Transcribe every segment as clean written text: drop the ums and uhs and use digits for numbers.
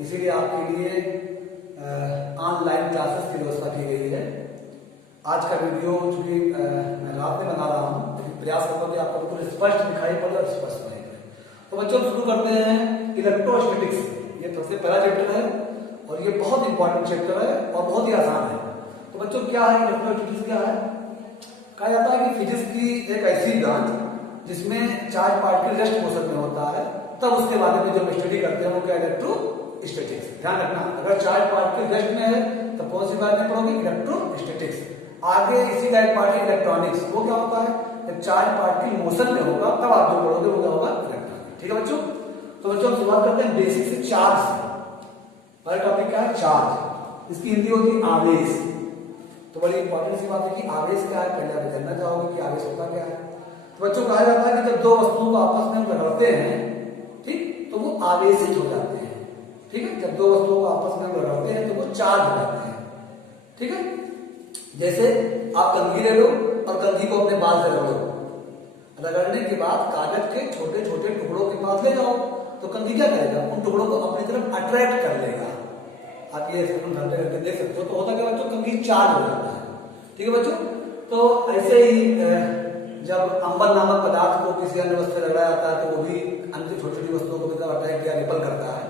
इसीलिए आपके लिए ऑनलाइन क्लासेस की व्यवस्था की गई है। आज का वीडियो चूंकि मैं रात में बना रहा हूँ, लेकिन प्रयास करूंगा कि आपको बिल्कुल स्पष्ट दिखाई पड़े और स्पष्ट दिखाई पड़े। तो बच्चों शुरू करते हैं इलेक्ट्रोस्टैटिक्स। ये सबसे पहला चैप्टर है और ये बहुत इंपॉर्टेंट चैप्टर है और बहुत ही आसान है। तो बच्चों क्या है इलेक्ट्रोस्टैटिक्स, क्या है? कहा जाता है कि फिजिक्स की एक ऐसी ब्रांच जिसमें चार्ज पार्टिकल रेस्ट मोशन में होता है, तब उसके बारे में जब स्टडी करते हैं वो क्या इलेक्ट्रोस्टैटिक्स। ध्यान रखना, अगर चार्ज पार्टिकल रेस्ट में है तो कौन सी बात में पढ़ोगे? इलेक्ट्रोस्टैटिक्स। आगे इसी का एक पार्ट है इलेक्ट्रॉनिक्स। वो क्या होता है? जब चार्ज पार्टिकल मोशन में होगा तब आप जो पढ़ोगे वो क्या होगा? इलेक्ट्रॉनिक्स। ठीक है बच्चों? तो बच्चों हम शुरुआत करते हैं बेसिक से, चार्ज से। पहला टॉपिक क्या है? चार्ज। इसकी हिंदी होती है आवेश। तो बड़ी इंपॉर्टेंट सी बात है कि आवेश क्या है, पहले आप जानना चाहोगे कि आवेश होता क्या है। तो बच्चों कहा जाता है कि जब दो वस्तुओं को आपस में रगड़ते हैं, ठीक, तो वो आवेशित हो जाते हैं। ठीक है, जब दो वस्तुओं को आपस में रगड़ते हैं तो वो चार्ज हो जाते हैं। ठीक है, जैसे आप कंघी ले लो और कंघी को अपने बाल से रगड़ो। रगड़ने के बाद कागज के छोटे छोटे टुकड़ों के पास ले जाओ तो कंघी क्या करेगा? उन टुकड़ों को अपनी तरफ अट्रैक्ट कर लेगा। आप ये घंटे करके देख सकते हो। तो होता क्या बच्चों? कंघी चार्ज हो जाता है। ठीक है बच्चों? तो ऐसे ही जब अंबर नामक पदार्थ को किसी अन्य वस्तु से रगड़ा जाता है तो वो भी अन्य छोटी छोटी वस्तुओं को भी अट्रैक्ट या रिपल करता है।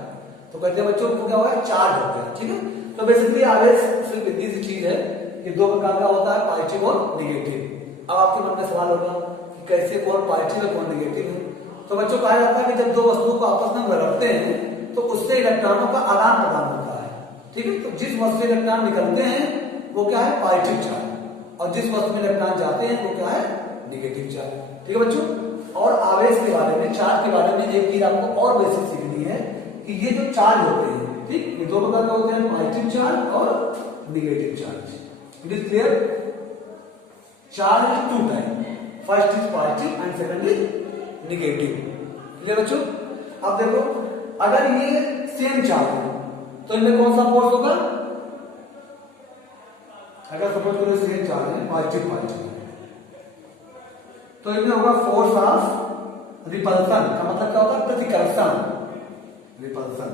तो कहते हैं बच्चों को क्या हुआ है? चार्ज हो गया। ठीक है, तो बेसिकली आवेश सिर्फ इतनी सी चीज है कि दो प्रकार का होता है, पॉजिटिव और निगेटिव। अब आपके मन में सवाल होगा कि कैसे कौन पॉजिटिव है कौन निगेटिव है। तो बच्चों कहा जाता है कि जब दो वस्तुओं को आपस में रगड़ते हैं तो उससे इलेक्ट्रॉनों का आदान प्रदान होता है। ठीक है, तो जिस वस्तु से इलेक्ट्रॉन निकलते हैं वो क्या है? पॉजिटिव चार्ज, और जिस वस्तु में इलेक्ट्रॉन जाते हैं वो क्या है? Negative charge. ठीक है बच्चों? और आवेश के बारे में, चार्ज के बारे में एक चीज आपको और बेसिक सीखनी है कि ये जो चार्ज होते हैं, ठीक, ये दो प्रकार के होते हैं, पॉजिटिव चार्ज और negative charge. It is clear? Charge is two type, first is positive and second is negative. Clear बच्चों? अब देखो, अगर ये सेम चार्ज है तो इनमें कौन सा फोर्स होगा? अगर सपोज करो सेम चार्ज है, पॉजिटिव पॉजिटिव, तो इनमें होगा फोर्स ऑफ रिपल्सन। का मतलब क्या होता है? प्रतिकर्षण, रिपल्सन।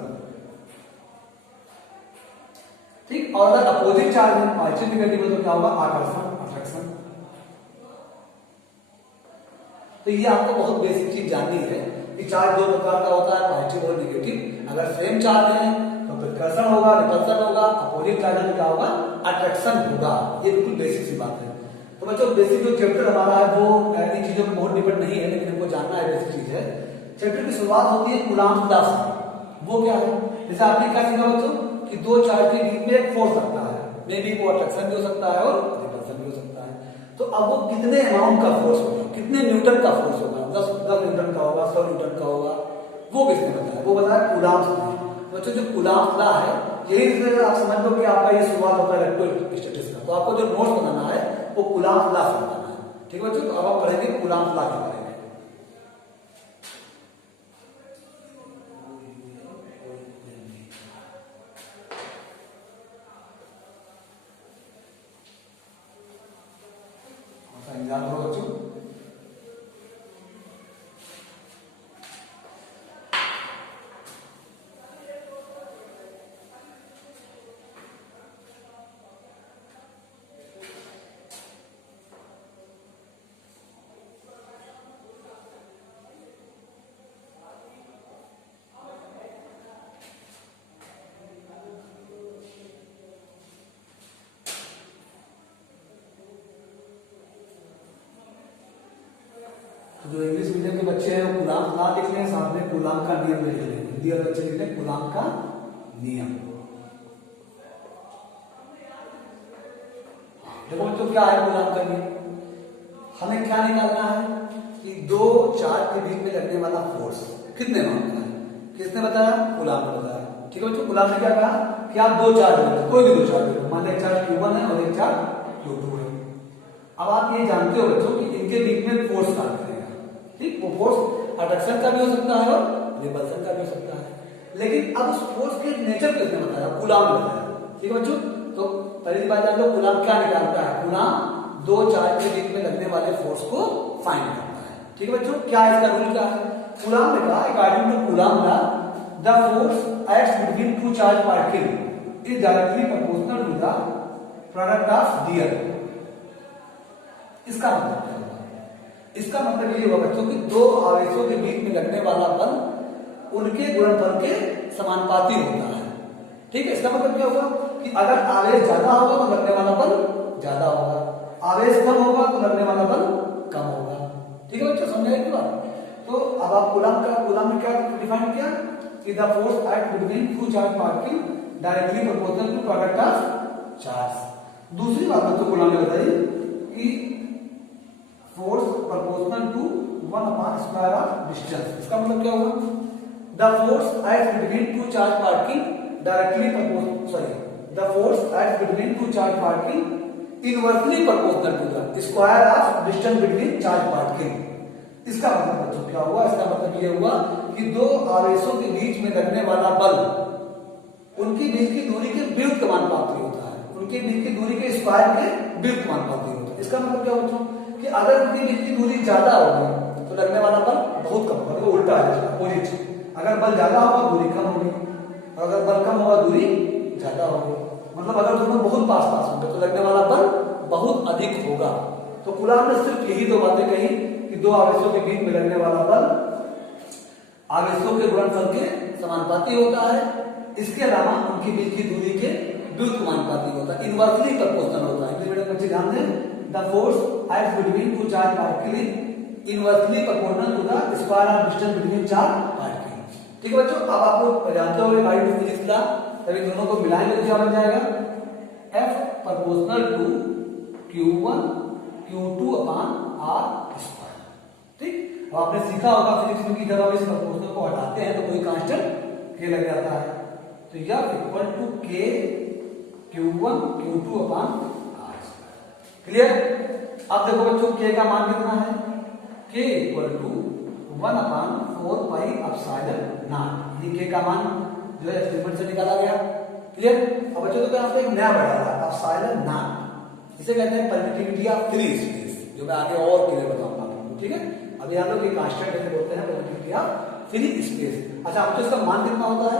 ठीक, और अगर अपोजिट चार्ज है, पॉजिटिव निगेटिव, तो क्या होगा? आकर्षण, अट्रैक्शन। तो ये आपको बहुत बेसिक चीज जाननी है कि चार्ज दो प्रकार का होता है, पॉजिटिव और निगेटिव। अगर सेम चार्ज है तो प्रतिकर्षण होगा, रिपल्सन होगा। अपोजिट चार्ज में क्या होगा? अट्रैक्शन होगा। ये बिल्कुल बेसिक सी बात है। तो बच्चों बेसिक जो चैप्टर हमारा है वो इन चीजों में बहुत डिपेंड नहीं है, लेकिन हमको जानना है, बेसिक चीज है। चैप्टर की शुरुआत होती है कूलाम्ब लॉ से। वो क्या है? जैसे आपने क्या सीखा बच्चों कि दो चार्ज के बीच में एक फोर्स लगता है, मे बी वो अट्रैक्शन भी हो सकता है और रिपल्सन भी हो सकता है। तो अब वो कितने अमाउंट का फोर्स होगा, कितने न्यूटन का फोर्स होगा? 10 न्यूटन का होगा, 100 न्यूटन का होगा, वो किसने बताया? वो बताया कूलाम्ब ने। बच्चों जो कूलाम्ब लॉ है, यही आप समझ लो कि आपका ये शुरुआत होता है इलेक्ट्रोस्टैटिक्स का। तो आपको जो नोट्स बनाना है वो कूलाम्ब लॉ से बनाना है। ठीक है बच्चों? तो अब आप पढ़ेंगे कूलाम्ब लॉ के बारे में। इंतजार करो बच्चों। जो इंग्लिश मीडियम के बच्चे हैं वो कूलाम्ब लॉ लिख लें, साथ में कूलाम्ब का नियम लिख लें। हिंदी वाले बच्चे लिख लें कूलाम्ब का नियम। देखो बच्चों क्या है कूलाम्ब का नियम? हमें क्या निकालना है कि दो चार्ज के बीच में लगने वाला फोर्स कितने मात्रा है। किसने बताया? कूलाम्ब ने बताया। ठीक है बच्चों? कूलाम्ब ने क्या कहा कि आप दो चार्ज लेते, कोई भी दो चार्ज लेते, मान लीजिए एक चार्ज Q1 है और एक चार्ज Q2 है। अब आप ये जानते हो बच्चों कि इनके बीच में फोर्स कार्य करेगा। ठीक, वो फोर्स अट्रैक्शन का भी हो सकता है और रिपल्सन का भी हो सकता है। लेकिन अब उस फोर्स के नेचर किसने बताया? कूलाम्ब ने बताया। ठीक है बच्चों? तो पहली बात जान लो कूलाम्ब क्या निकालता है? कूलाम्ब दो चार्ज के बीच में लगने वाले फोर्स को फाइंड करता है। ठीक है बच्चों? क्या इसका रूल क्या है? कूलाम्ब ने कहा according to Coulomb law the force acts between two charge particle is directly proportional to the product of their. इसका मतलब क्या होगा? इसका मतलब ये होगा बच्चों कि दो आवेशों के बीच में लगने वाला बल उनके गुणनफल के समानुपाती होता है। ठीक है, इसका मतलब क्या होगा कि अगर आवेश ज्यादा होगा तो लगने वाला बल ज्यादा होगा, आवेश कम होगा तो लगने वाला बल कम होगा। ठीक है बच्चों, समझ आएगी बात? तो अब आप कूलम में क्या डिफाइन किया कि the force act between two charge particle directly proportional to product of charge. दूसरी बात बच्चों कूलम ने बताई कि फोर्स प्रोपोर्शनल टू 1/स्क्वायर ऑफ डिस्टेंस। इसका मतलब क्या होगा? The force act between two charge particle directly the force acts between two charge particle inversely proportional to the square of distance between charge particle। इसका मतलब बच्चों क्या हुआ? इसका मतलब ये हुआ कि दो आवेशों के बीच में लगने वाला बल उनके बीच की दूरी के विरुद्ध समानुपाती होता है, उनके बीच की दूरी के स्क्वायर के विरुद्ध समानुपाती होता है। इसका मतलब क्या बच्चों कि अगर उनके बीच की दूरी ज्यादा होगी तो लगने वाला बल बहुत कम होगा, तो उल्टा है अपोजिट। अगर बल ज्यादा होगा दूरी कम होगी, और अगर बल कम होगा दूरी ज्यादा होगी। मतलब अगर दोनों बहुत पास पास होंगे तो लगने वाला बल बहुत अधिक होगा। तो कूलम ने सिर्फ यही दो बातें कही कि दो आवेशों के बीच में लगने वाला बल आवेशों के गुणनफल के समानुपाती होता है, इसके अलावा उनके बीच की दूरी के विरुद्ध समानुपाती होता है, इनवर्सली प्रोपोर्शनल होता है। इंग्लिश मीडियम बच्चे ध्यान दें, the force acts between two charge particle inversely proportional to the square of distance between charge particle. ठीक है बच्चों, अब आप लोग जानते होंगे गाइड में फिजिक्स का, तभी दोनों को मिलाएंगे तो क्या बन जाएगा? F proportional to Q1 Q2 upon R square. ठीक, अब आपने सीखा होगा फिजिक्स में कि जब आप इस प्रोपोर्शनल को हटाते हैं तो कोई कांस्टेंट K लग जाता है, तो F equal to K Q1 Q2 upon R square. Clear? अब देखो बच्चों K का मान कितना है? K equal to 1/4 pi epsilon nought. ये K का मान जो है एक्सपेरिमेंट से निकाला गया। क्लियर? अब बच्चों तो यहाँ पे एक नया बढ़ा था एप्सिलॉन नॉट, इसे कहते हैं परमिटिविटी ऑफ फ्री स्पेस, जो मैं आगे और क्लियर बताऊंगा आपको। ठीक है, अभी आप लोग ये कांस्टेंट ऐसे बोलते हैं परमिटिविटी ऑफ फ्री स्पेस। अच्छा, अब तो इसका मान कितना होता है?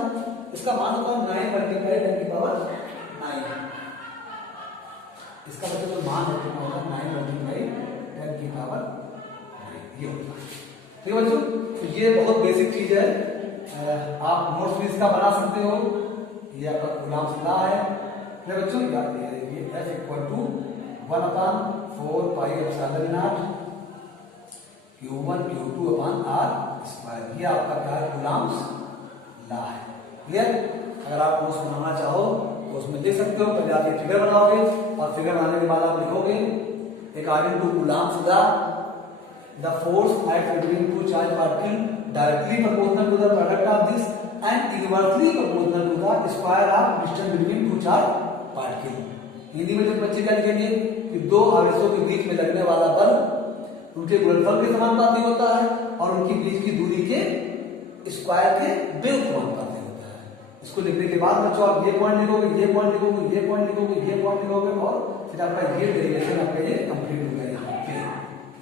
इसका मान होता है 9 × 10⁹ इसका मतलब जो मान है कितना होगा? 9 × 10⁹ ये होता है। ठीक है बच्चों, तो ये बहुत बेसिक चीज है, आप नोट्स भी इसका बना सकते हो। ये आपका कूलम्स लॉ है। ठीक है बच्चों, ये F equal to 1/4 pi epsilon nought Q1 Q2 upon R square. ये आपका क्या है? कूलम्स लॉ है। क्लियर? अगर आप नोट्स बनाना चाहो तो उसमें लिख सकते हो। पहले आप ये फिगर बनाओगे और फिगर बनाने के बाद आप लिखोगे according to Coulomb's law the force acts between two charged particles directly proportional to the product of this and inversely proportional to the square of distance between two charged particles। Hindi में जो बच्चे क्या लिखेंगे कि दो आवेशों के बीच में लगने वाला बल उनके गुणनफल के समानुपाती होता है और उनके बीच की दूरी के स्क्वायर के विरुद्ध समानुपाती होता है। इसको लिखने के बाद बच्चों आप ये पॉइंट लिखोगे, ये पॉइंट लिखोगे, ये पॉइंट लिखोगे, ये पॉइंट लिखोगे और फिर आपका ये डेरिवेशन आपका ये कंप्लीट हो गया यहाँ पे।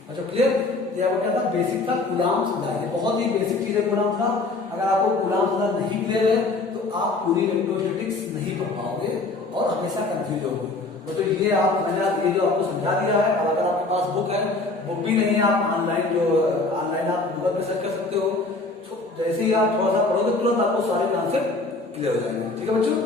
अच्छा, क्लियर? ये आपको क्या था? बेसिक था कूलम्स लॉ। ये बहुत ही बेसिक चीज है कूलम्स लॉ। अगर आपको कूलम्स लॉ नहीं क्लियर है तो आप पूरी इलेक्ट्रोस्टैटिक्स नहीं पढ़ पाओगे और हमेशा कंफ्यूज होगे। तो ये मैंने ये जो आपको समझा दिया है। अगर आपके पास बुक है, बुक भी नहीं है, आप ऑनलाइन आप गूगल पे सर्च कर सकते हो। तो जैसे ही आप थोड़ा सा पढ़ोगे तुरंत आपको सारे कॉन्सेप्ट क्लियर हो जाएंगे। ठीक है बच्चों?